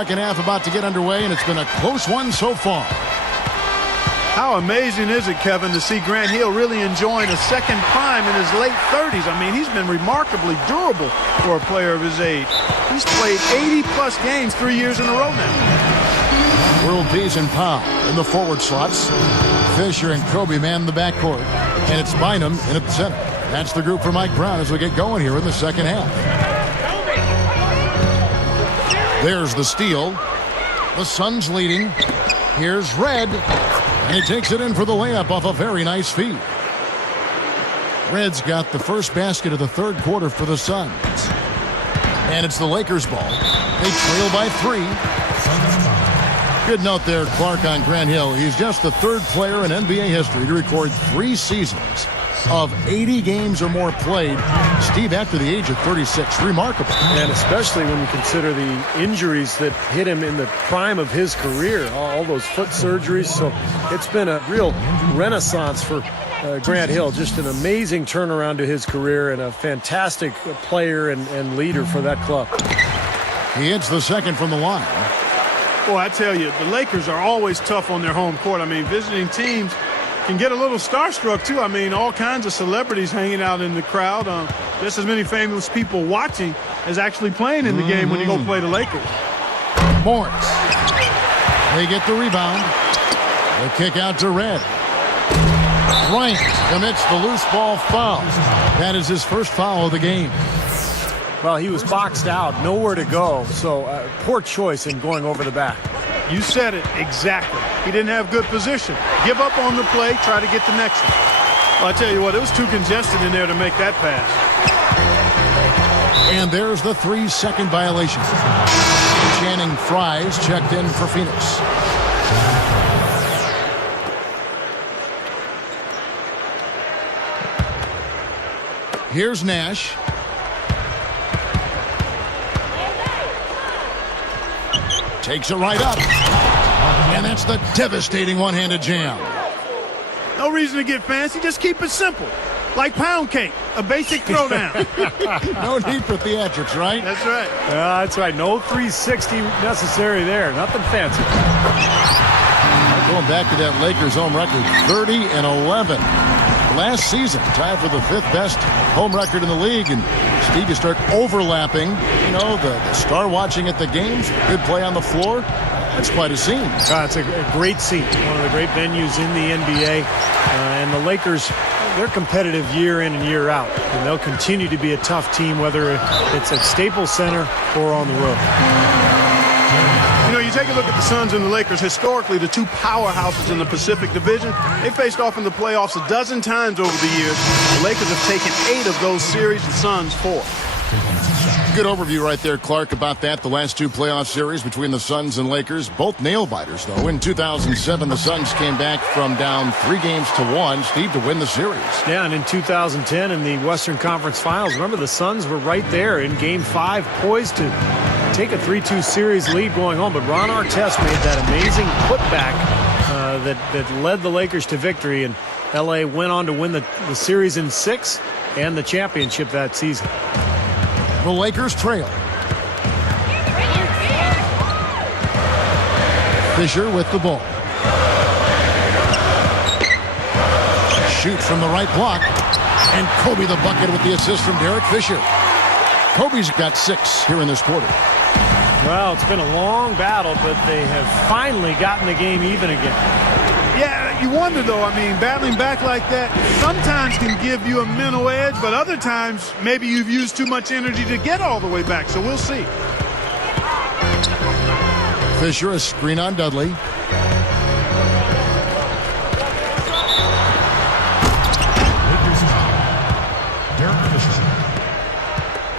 Second half about to get underway, and it's been a close one so far. How amazing is it, Kevin, to see Grant Hill really enjoying a second prime in his late 30s. I mean, he's been remarkably durable for a player of his age. He's played 80-plus games 3 years in a row now. World Peace and Powell in the forward slots. Fisher and Kobe man the backcourt. And it's Bynum in at the center. That's the group for Mike Brown as we get going here in the second half. There's the steal. The Suns leading. Here's Red. And he takes it in for the layup off a very nice feed. Red's got the first basket of the third quarter for the Suns. And it's the Lakers' ball. They trail by 3. Good note there, Clark, on Grant Hill. He's just the third player in NBA history to record 3 seasons of 80 games or more played. Steve, after the age of 36. Remarkable. And especially when you consider the injuries that hit him in the prime of his career, all those foot surgeries. So it's been a real renaissance for Grant Hill. Just an amazing turnaround to his career and a fantastic player and leader for that club. He hits the second from the line. Boy, I tell you, the Lakers are always tough on their home court. I mean, visiting teams can get a little starstruck, too. I mean, all kinds of celebrities hanging out in the crowd. Just as many famous people watching as actually playing in the game when you go play the Lakers. Morris. They get the rebound. They kick out to Red. Bryant commits the loose ball foul. That is his first foul of the game. Well, he was boxed out, nowhere to go. So poor choice in going over the back. You said it exactly. He didn't have good position. Give up on the play, try to get the next one. Well, I tell you what, it was too congested in there to make that pass. And there's the 3-second violation. Channing Fries checked in for Phoenix. Here's Nash. Takes it right up. And that's the devastating one-handed jam. No reason to get fancy. Just keep it simple. Like pound cake. A basic throwdown. No need for theatrics, right? That's right. That's right. No 360 necessary there. Nothing fancy. Going back to that Lakers home record, 30-11. Last season, tied for the 5th best home record in the league. And Steve, you start overlapping, the star watching at the games, good play on the floor. That's quite a scene. It's a great scene. One of the great venues in the NBA. And the Lakers, they're competitive year in and year out. And they'll continue to be a tough team, whether it's at Staples Center or on the road. You take a look at the Suns and the Lakers. Historically, the two powerhouses in the Pacific Division. They faced off in the playoffs a dozen times over the years. The Lakers have taken 8 of those series, the Suns 4. Good overview right there, Clark, about that. The last 2 playoff series between the Suns and Lakers, both nail-biters, though. In 2007, the Suns came back from down 3-1, Steve, to win the series. Yeah, and in 2010 in the Western Conference Finals, remember the Suns were right there in Game 5, poised to take a 3-2 series lead going home. But Ron Artest made that amazing putback that led the Lakers to victory. And L.A. went on to win the series in 6 and the championship that season. The Lakers trail. Fisher with the ball. Shoot from the right block. And Kobe the bucket with the assist from Derek Fisher. Kobe's got 6 here in this quarter. Well, it's been a long battle, but they have finally gotten the game even again. Yeah, you wonder, though. I mean, battling back like that sometimes can give you a mental edge, but other times maybe you've used too much energy to get all the way back, so we'll see. Fisher, a screen on Dudley. Derek Fisher.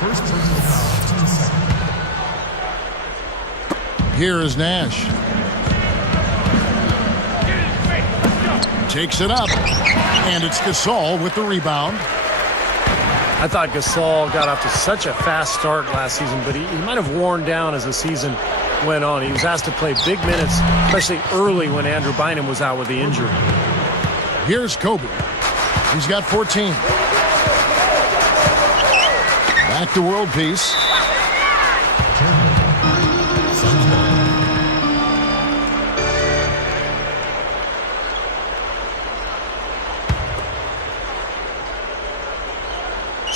First personal foul, 2 seconds. Here is Nash. Takes it up. And it's Gasol with the rebound. I thought Gasol got off to such a fast start last season, but he might have worn down as the season went on. He was asked to play big minutes, especially early when Andrew Bynum was out with the injury. Here's Kobe. He's got 14. Back to world peace.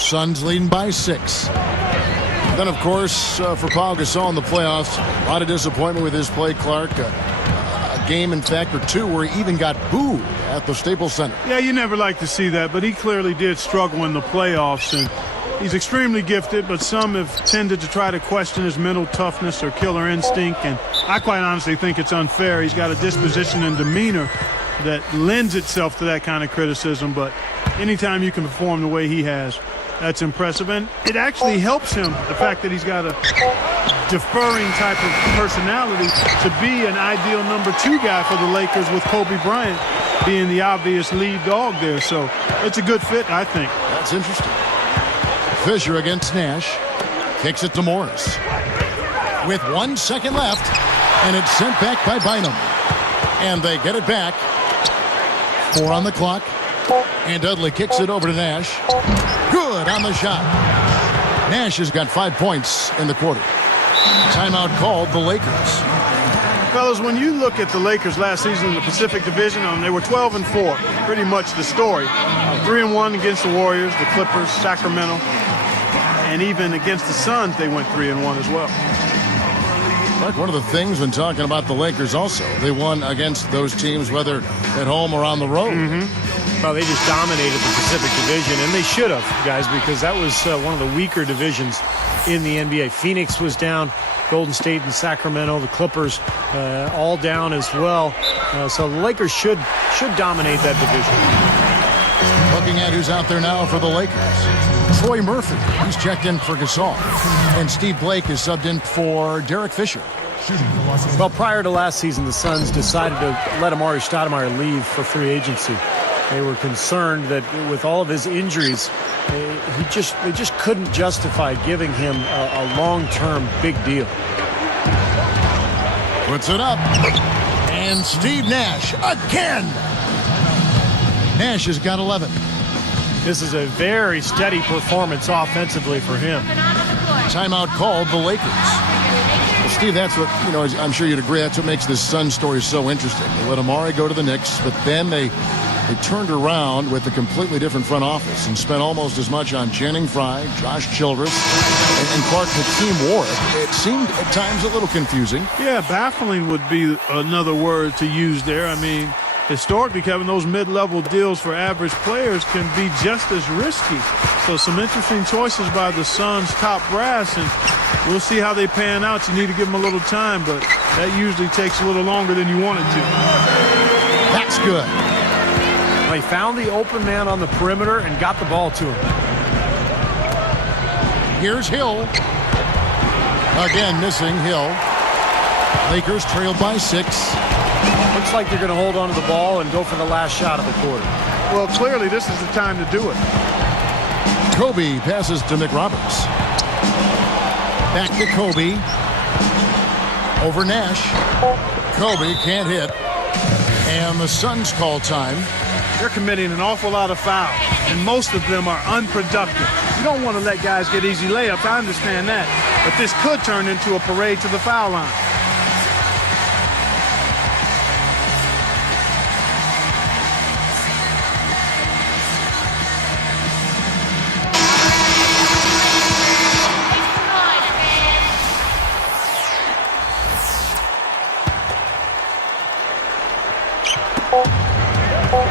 Suns leading by 6. Then, of course, for Paul Gasol in the playoffs, a lot of disappointment with his play, Clark. A game, in fact, or two where he even got booed at the Staples Center. Yeah, you never like to see that, but he clearly did struggle in the playoffs. And he's extremely gifted, but some have tended to try to question his mental toughness or killer instinct. And I quite honestly think it's unfair. He's got a disposition and demeanor that lends itself to that kind of criticism. But anytime you can perform the way he has, that's impressive. And it actually helps him, the fact that he's got a deferring type of personality, to be an ideal number 2 guy for the Lakers, with Kobe Bryant being the obvious lead dog there. So it's a good fit, I think. That's interesting. Fisher against Nash. Kicks it to Morris. With 1 second left, and it's sent back by Bynum. And they get it back. 4 on the clock. And Dudley kicks it over to Nash. Good on the shot. Nash has got 5 points in the quarter. Timeout called the Lakers. Fellas, when you look at the Lakers last season in the Pacific Division, they were 12-4, pretty much the story. 3-1 against the Warriors, the Clippers, Sacramento, and even against the Suns, they went 3-1 as well. Like one of the things when talking about the Lakers also, they won against those teams, whether at home or on the road. Well, they just dominated the Pacific Division, and they should have, guys, because that was one of the weaker divisions in the NBA. Phoenix was down, Golden State and Sacramento, the Clippers all down as well. So the Lakers should dominate that division. Looking at who's out there now for the Lakers. Troy Murphy, he's checked in for Gasol. And Steve Blake is subbed in for Derek Fisher. Well, prior to last season, the Suns decided to let Amari Stoudemire leave for free agency. They were concerned that with all of his injuries, they just couldn't justify giving him a long-term big deal. Puts it up. And Steve Nash again. Nash has got 11. This is a very steady performance offensively for him. Timeout called the Lakers. Well, Steve, that's what, I'm sure you'd agree, that's what makes this Sun story so interesting. They let Amari go to the Knicks, but then they turned around with a completely different front office and spent almost as much on Channing Frye, Josh Childress, and Clark Hakeem Ward. It seemed at times a little confusing. Yeah, baffling would be another word to use there. I mean, historically, Kevin, those mid-level deals for average players can be just as risky. So some interesting choices by the Suns' top brass, and we'll see how they pan out. You need to give them a little time, but that usually takes a little longer than you want it to. That's good. They found the open man on the perimeter and got the ball to him. Here's Hill. Again, missing Hill. Lakers trailed by 6. Looks like they're going to hold on to the ball and go for the last shot of the quarter. Well, clearly this is the time to do it. Kobe passes to McRoberts. Back to Kobe. Over Nash. Kobe can't hit. And the Suns call time. They're committing an awful lot of fouls, and most of them are unproductive. You don't want to let guys get easy layups. I understand that. But this could turn into a parade to the foul line.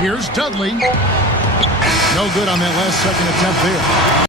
Here's Dudley. No good on that last second attempt there.